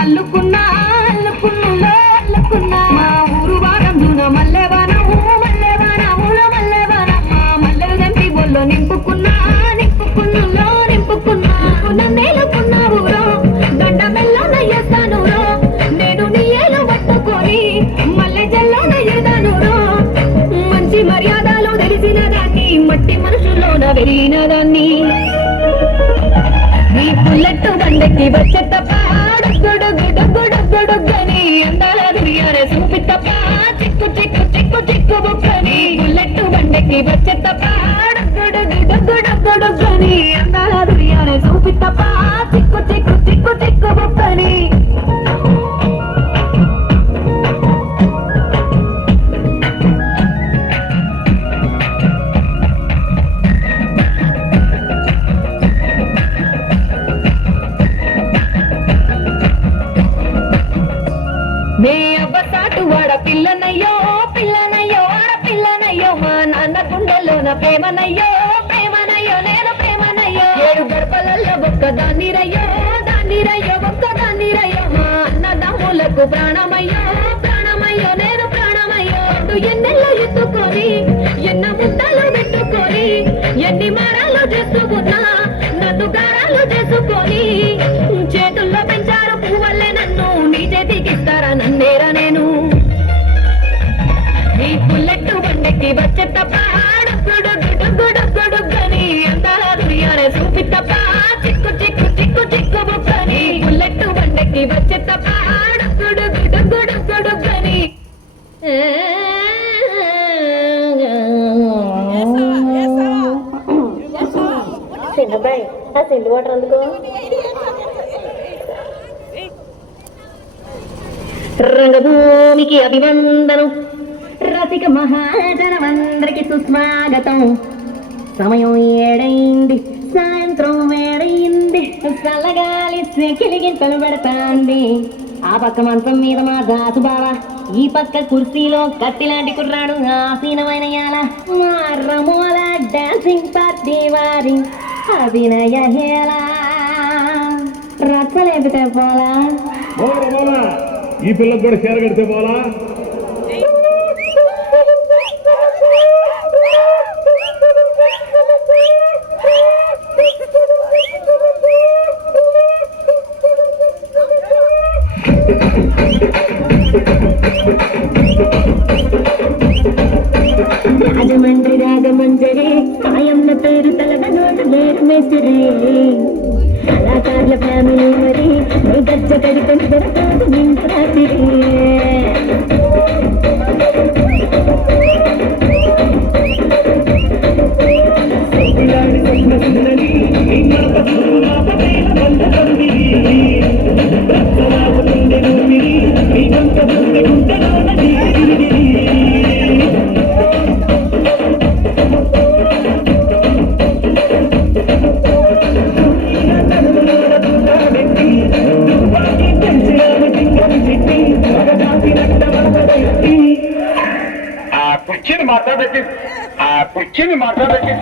అల్లుకున్నా అల్లుకున్నా అల్లుకున్నా మా ఊరు వారందున మల్లెవానము మల్లెవానముల మల్లెవాన మా మల్లెలు దంపి బొల్లో నింపుకున్నా నింపుకున్నులో నింపుకున్నా నన్నేలుకున్నా ఊరో గండ మెల్లో నయ్యేస్తాను రో నేను నీ ఏలు పట్టుకొని మల్లె జల్లో నయ్యేదాను రో మంచి మర్యాదలు తెలిసిన దాన్ని మట్టి మనుషుల్లోన వెరిగిన దాన్ని నీ పుల్లట్టు బండకి వచ్చే తప్ప డొగ్గుడొగ్గుడొగ్గుడొగ్గుడొగ్గని అందాల దుర్యారే చూపి తప్ప చిక్కు చిక్కు చిక్కు చిక్కు బుక్కని పుల్లట్టు బండకి వచ్చే తప్ప డొగ్గుడొగ్గుడొగ్గుడొగ్గని అందాల దుర్యారే చూపి తప్ప చిక్కు చిక్కు చిక్కు చిక్కు బుక్కని నే అబ్బసాటు వాడ పిల్లనయ్యో పిల్లనయ్యో ఆడ పిల్లనయ్యో మా నాన్న గుండెల్లోన ప్రేమనయ్యో ప్రేమనయ్యో నేను ప్రేమనయ్యో ఏడు గర్భలల్లో ఒక్కదాన్నిరయ్యో దాన్నిరయ్యో ఒక్కదాన్నిరయ్యో మా అన్నదమ్ములకు ప్రాణమయ్యో ప్రాణమయ్యో నేను ప్రాణమయ్యో ఎన్నెల్లో ఎత్తుకొని ఎన్న ముద్దలు పెట్టుకొని ఎన్ని మారాలు చేసుకున్నా నన్ను గారాలు చేసుకొని చేతుల్లో పెంచారు పువ్వల్లే నన్ను నీ చేతికిస్తారా నన్నేరా నేను నీ పుల్లెట్టు బండకి వచ్చే తప్ప డొగ్గుడొగ్గుడొగ్గుడొగ్గని అందాల దుర్యారే చూపి తప్ప చిక్కు చిక్కు చిక్కు చిక్కు బుక్కని పుల్లెట్టు బండకి వచ్చే తప్ప డొగ్గుడొగ్గుడొగ్గుడొగ్గని చిన్నబ్బాయి ఆ సిండి వాటర్ అందుకో రంగభూమికి అభివందనం రసిక మహాజనమందరికి సుస్వాగతం సమయం ఏడైంది సాయంత్రం వేడైంది చల్లగాలి కిలిగింతలు పెడతాంది ఆ పక్క మంచం మీద మా దాసు బావా ఈ పక్క కుర్చీలో కత్తిలాంటి కుర్రాడు ఆసీనమైన యాల మా రమోల డాన్సింగ్ పార్టీ వారి అభినయ హేళ రచ్చలేపితే పోలా ఈ పిల్లకి కూడా చీర కడితే పోలా రాజమండ్రి రాజమంజరి ఆయమ్మ పేరు తలగ నోటు లేరు మేస్త్రి కళాకారుల ఫ్యామిలీ మరి గజ్జ కడికొని దొరకదు నింపు రాత్రి కుర్చీని మాట్లాడకి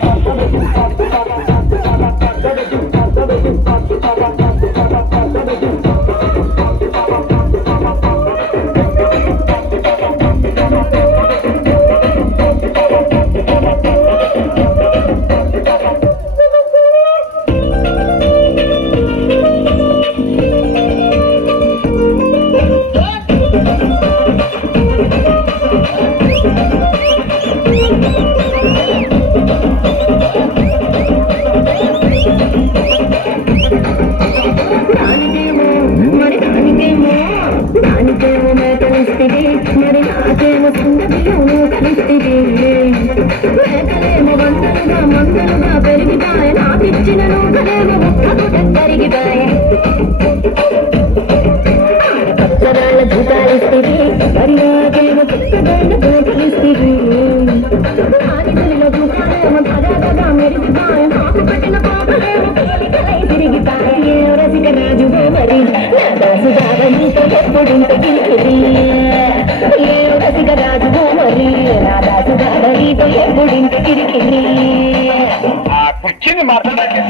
రాజు మరి నా దాసు ఎప్పుడింత కిరికిరి ఆ కుర్చీని మాట్లాడాలి.